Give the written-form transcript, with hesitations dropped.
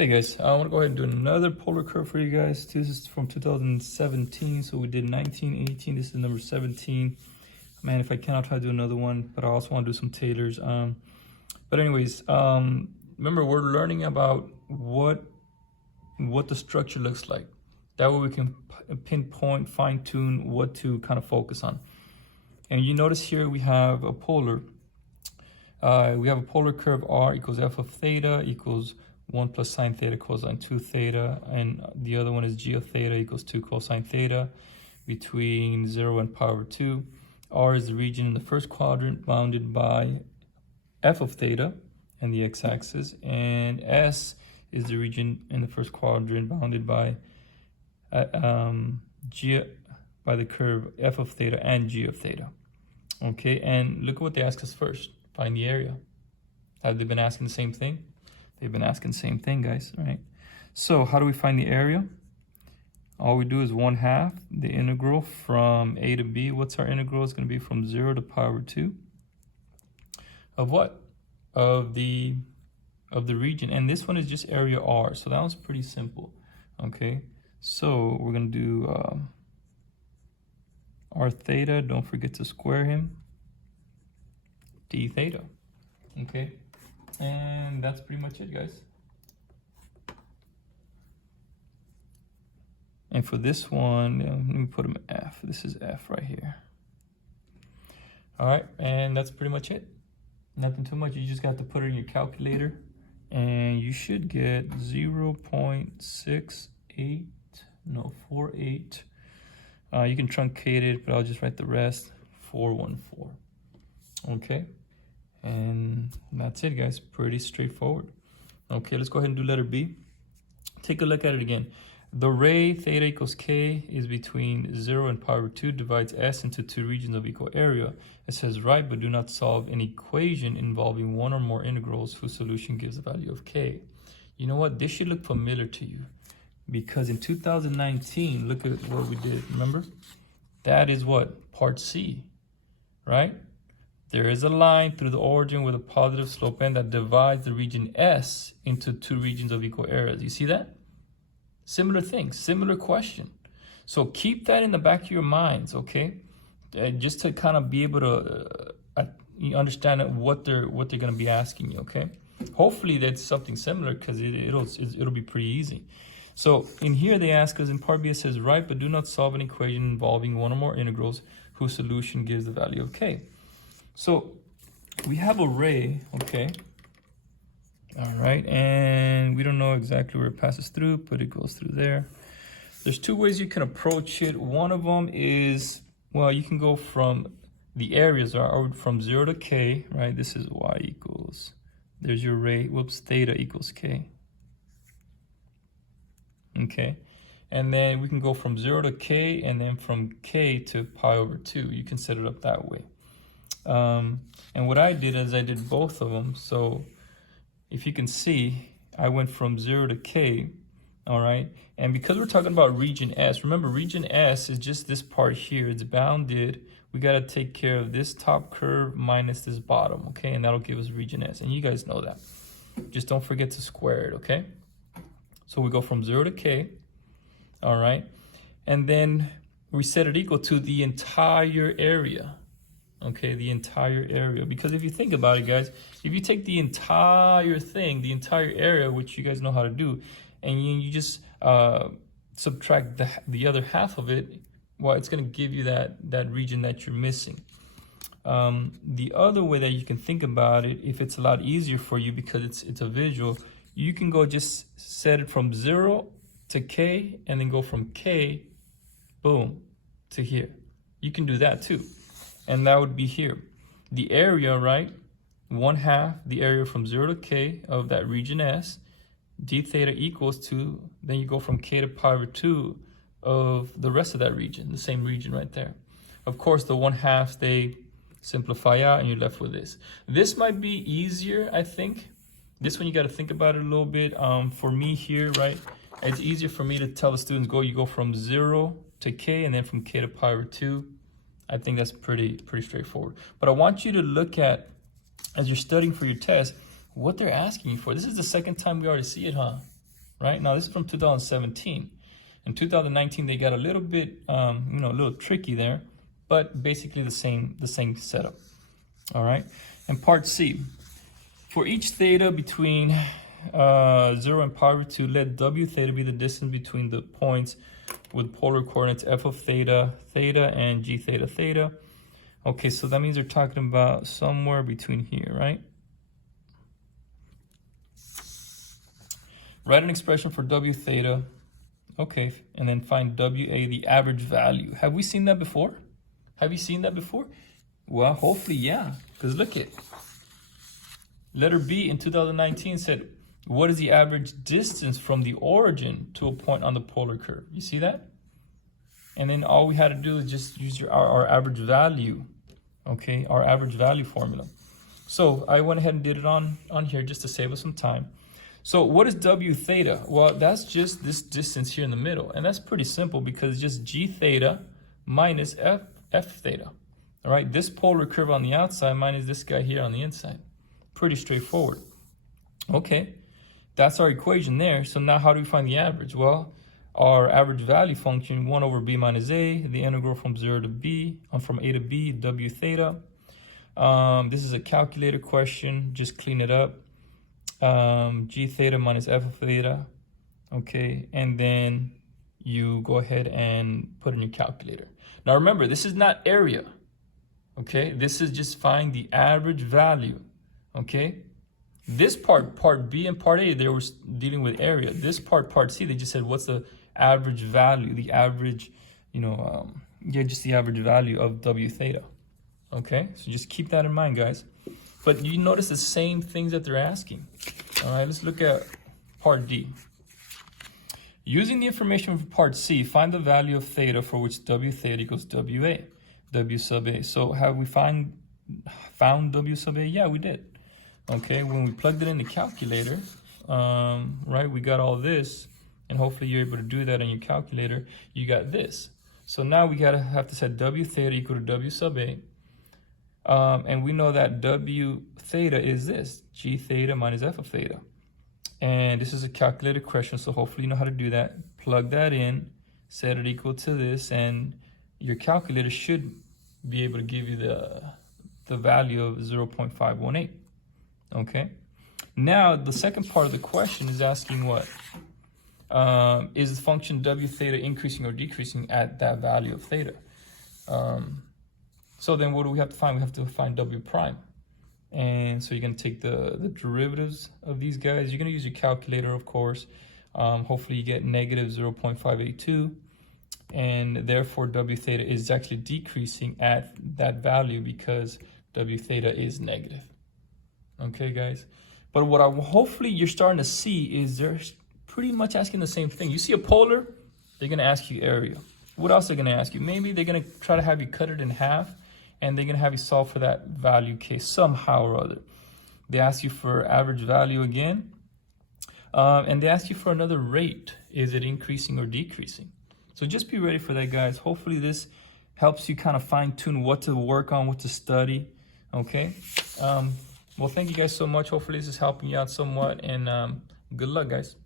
Hey guys, I want to go ahead and do another polar curve for you guys. This is from 2017, so we did 19, 18. This is number 17. Man, if I can, I'll try to do another one, but I also want to do some Taylors. But anyways, remember we're learning about what the structure looks like. That way we can pinpoint, fine tune what to kind of focus on. And you notice here we have a polar. We have a polar curve R equals f of theta equals 1 plus sine theta cosine 2 theta, and the other one is g of theta equals 2 cosine theta between 0 and pi over 2. R is the region in the first quadrant bounded by f of theta and the x-axis, and S is the region in the first quadrant bounded by by the curve f of theta and g of theta. Okay, and look at what they ask us first. Find the area. Have they been asking the same thing? They've been asking the same thing, guys, right? So how do we find the area? All we do is 1/2 the integral from a to b. What's our integral? It's going to be from 0 to pi over 2. Of what? Of the region. And this one is just area R. So that one's pretty simple. Okay. So we're going to do r theta. Don't forget to square him. D theta. Okay. And that's pretty much it, guys. And for this one, let me put him F. This is F right here. All right, and that's pretty much it. Nothing too much. You just got to put it in your calculator, and you should get 0.48. You can truncate it, but I'll just write the rest, 414. Okay. And that's it, guys. Pretty straightforward. Okay, let's go ahead and do letter B. Take a look at it again. The ray theta equals k is between 0 and pi over 2 divides S into two regions of equal area. It says write but do not solve an equation involving one or more integrals whose solution gives the value of k. You know what? This should look familiar to you because in 2019, look at what we did. Remember? That is what? Part C, right? There is a line through the origin with a positive slope n that divides the region S into two regions of equal areas. You see that? Similar thing, similar question. So keep that in the back of your minds, okay? Just to kind of be able to understand what they're going to be asking you, okay? Hopefully that's something similar because it'll be pretty easy. So in here they ask us in part B, it says write but do not solve an equation involving one or more integrals whose solution gives the value of k. So we have a ray, okay? All right, and we don't know exactly where it passes through, but it goes through there. There's two ways you can approach it. One of them is, well, you can go from the areas are from 0 to k, right? This is y equals, there's your ray, whoops, theta equals k. Okay, and then we can go from 0 to k, and then from k to pi over 2. You can set it up that way. And what I did is I did both of them. So if you can see, I went from 0 to k, all right? And because we're talking about region S, remember region S is just this part here. It's bounded. We got to take care of this top curve minus this bottom, okay? And that'll give us region S. And you guys know that. Just don't forget to square it, okay? So we go from 0 to k, all right? And then we set it equal to the entire area. Okay, the entire area. Because if you think about it, guys, if you take the entire thing, the entire area, which you guys know how to do, and you just subtract the other half of it, well, it's going to give you that region that you're missing. The other way that you can think about it, if it's a lot easier for you because it's a visual, you can go just set it from 0 to k and then go from k, boom, to here. You can do that too. And that would be here. The area, right? 1/2 the area from 0 to k of that region S. D theta equals to, then you go from k to pi over 2 of the rest of that region, the same region right there. Of course, the 1/2 they simplify out and you're left with this. This might be easier, I think. This one you got to think about it a little bit. For me here, right? It's easier for me to tell the students, you go from 0 to k and then from k to pi over 2. I think that's pretty straightforward. But I want you to look at, as you're studying for your test, what they're asking you for. This is the second time we already see it, huh? right? Now this is from 2017. In 2019, they got a little bit, a little tricky there, but basically the same setup. All right. And part C, for each theta between 0 and pi over 2, let W theta be the distance between the points with polar coordinates f of theta, theta, and g theta, theta. Okay, so that means they're talking about somewhere between here, right? Write an expression for W theta. Okay, and then find WA, the average value. Have we seen that before? Have you seen that before? Well, hopefully, yeah. Because look at letter B in 2019 said, what is the average distance from the origin to a point on the polar curve? You see that? And then all we had to do is just use our average value, okay? Our average value formula. So I went ahead and did it on here just to save us some time. So what is W theta? Well, that's just this distance here in the middle. And that's pretty simple because it's just G theta minus F theta. All right, this polar curve on the outside minus this guy here on the inside. Pretty straightforward. Okay, that's our equation there. So now how do we find the average? Well, our average value function, 1 over b minus a, the integral from 0 to b, from a to b, W theta. This is a calculator question. Just clean it up. G theta minus F of theta. Okay, and then you go ahead and put in your calculator. Now remember, this is not area. Okay, this is just find the average value. Okay, this part B and part A, they were dealing with area. This part C, they just said what's the average value, the average, just the average value of W theta. Okay, so just keep that in mind, guys. But you notice the same things that they're asking. All right, let's look at part D. Using the information from part C, find the value of theta for which W theta equals WA, W sub A. So have we found W sub A? Yeah, we did. Okay, when we plugged it in the calculator, right, we got all this, and hopefully you're able to do that on your calculator. You got this. So now we have to set W theta equal to W sub A. And we know that W theta is this, G theta minus F of theta. And this is a calculated question, so hopefully you know how to do that. Plug that in, set it equal to this, and your calculator should be able to give you the value of 0.518. Okay. Now, the second part of the question is asking what? Is the function W theta increasing or decreasing at that value of theta? So then what do we have to find? We have to find W prime. And so you're going to take the derivatives of these guys. You're going to use your calculator, of course. Hopefully you get negative 0.582. And therefore W theta is actually decreasing at that value because W theta is negative. Okay, guys? But what hopefully you're starting to see is they're pretty much asking the same thing. You see a polar, they're going to ask you area. What else are they going to ask you? Maybe they're going to try to have you cut it in half. And they're going to have you solve for that value case somehow or other. They ask you for average value again. And they ask you for another rate. Is it increasing or decreasing? So just be ready for that, guys. Hopefully this helps you kind of fine-tune what to work on, what to study. Okay? Well, thank you guys so much. Hopefully this is helping you out somewhat. And good luck, guys.